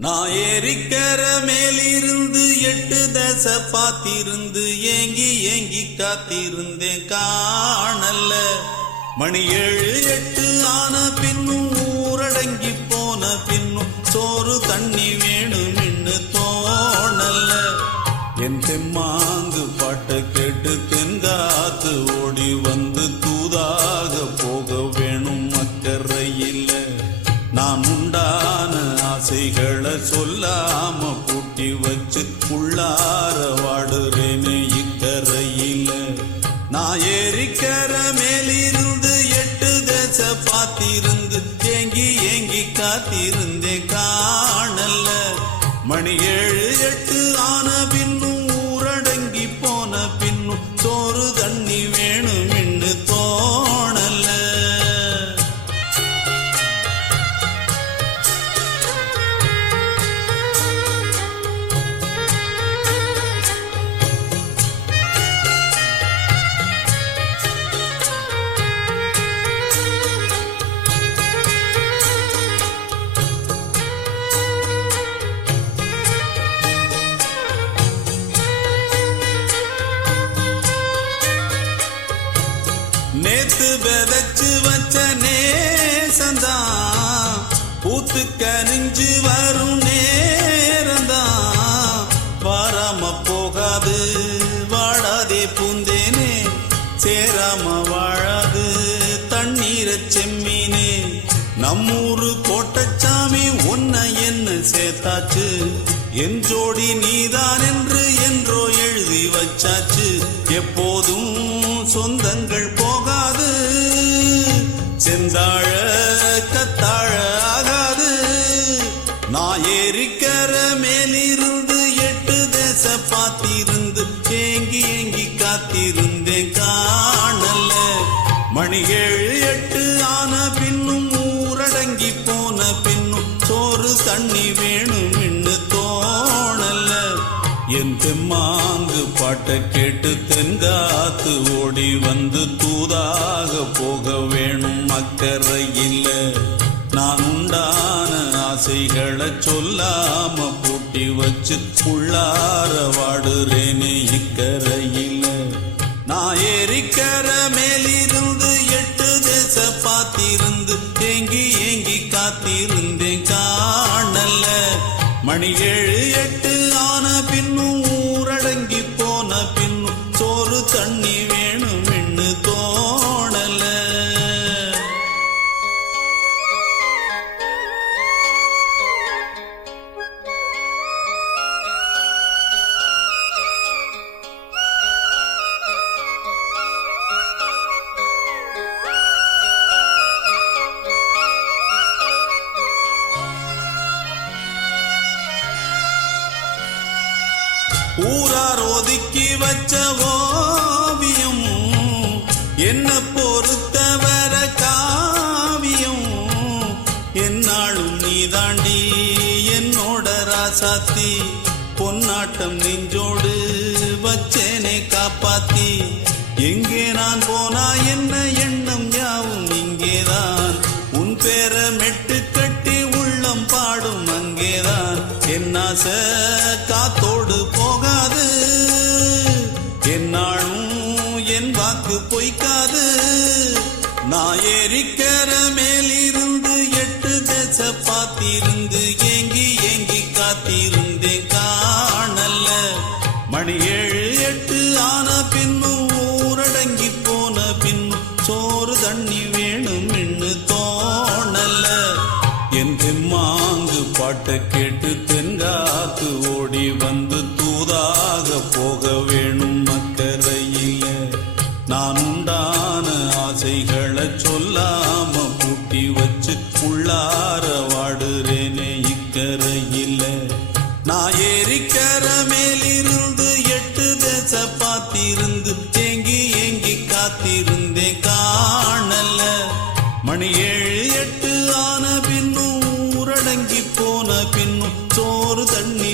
நான் ஏறிக்கிற மேலிருந்து எட்டு தச பாத்திருந்து ஏங்கி ஏங்கி காத்திருந்தேன் காணல மணி ஏழு எட்டு ஆன பின்னும் ஊரடங்கி போன பின்னும் சோறு தண்ணி வேணும்னு தோணல என் தெம்மாங்கு பாட்டை கேட்டு தென்காத்து ஓடி வந்து தூதாக போக வேணும் அக்கறையில் நான் உண்டா ஆசைகளை சொல்லாம கூட்டி வச்சு உள்ளார வாடுறேனே இக்கரையில். நான் ஏரிக்கர மேலிருந்து எட்டு தேச பாத்திருந்து ஏங்கி ஏங்கி காத்திருந்தேன் காணல மணி ஏழு எட்டு ஆன நேத்து விதைச்சு வச்ச நேசந்தான். பூத்து கனிஞ்சு வரும் நேரந்தான். வராம போகாது வாடாதே பூந்தேனே. சேராம வாழாது தண்ணீர செம்மீனே. நம்மூரு கோட்டச்சாமி உன்னை என்ன சேர்த்தாச்சு? என் ஜோடி நீதான் என்று என்றோ எழுதி வச்சாச்சு. எப்போதும் சொந்தங்கள் ஏரிக்கர மேலிருந்து எட்டு தேச பாத்திருந்து ஏங்கி ஏங்கி காத்திருந்தேன் காணல. மணி ஏழு எட்டு ஆன பின்னும் ஊரடங்கி போன பின்னும் சோறு தண்ணி வேணும் என்று தோணல. என் தெம்மாங்கு பாட்டை கேட்டு தென்காத்து ஓடி வந்து தூதாக போக வேணும் அக்கறையில். நான் உண்டான ஆசைகளை சொல்லாம பூட்டி வச்சு உள்ளார வாடுறேனே இக்கரையில். நான் ஏரிக்கர மேலிருந்து எட்டு தேச பார்த்திருந்து ஏங்கி ஏங்கி காத்திருந்தேன் காணல. மணி ஏழு எட்டு ஆன பின்னும் ஊரடங்கி போன பின்னும் சோறு தண்ணி ஊரார் ஒதுக்கி வச்ச ஓவியம் என்ன பொறுத்தவர காவியம். என்னாலும் நீ தாண்டி என்னோட ராசாத்தி பொன்னாட்டம் நெஞ்சோடு வச்சேனே காப்பாத்தி. எங்கே நான் போனா என்ன எண்ணம் யாவும் இங்கேதான். உன் பேர மெட்டு கட்டி உள்ளம் பாடும் அங்கேதான். என் நாளும் என் வாக்கு பொய்க்காது. நான் ஏறிக்கிற மேலிருந்து எட்டு தேச பார்த்திருந்து ஏங்கி ஏங்கி காத்திருந்தேன் காணல்ல. மணி ஏழு எட்டு ஆன பின்னும் ஊரடங்கி போன பின் சோறு தண்ணி வே மனதார வாடுறேனே இக்கரையில். நான் ஏரிக்கர மேலிருந்து எட்டு தேச பார்த்திருந்து ஏங்கி ஏங்கி காத்திருந்தேன் காணல. மணி ஏழு எட்டு ஆன பின்னும் ஊரடங்கி போன பின்னும் சோறு தண்ணி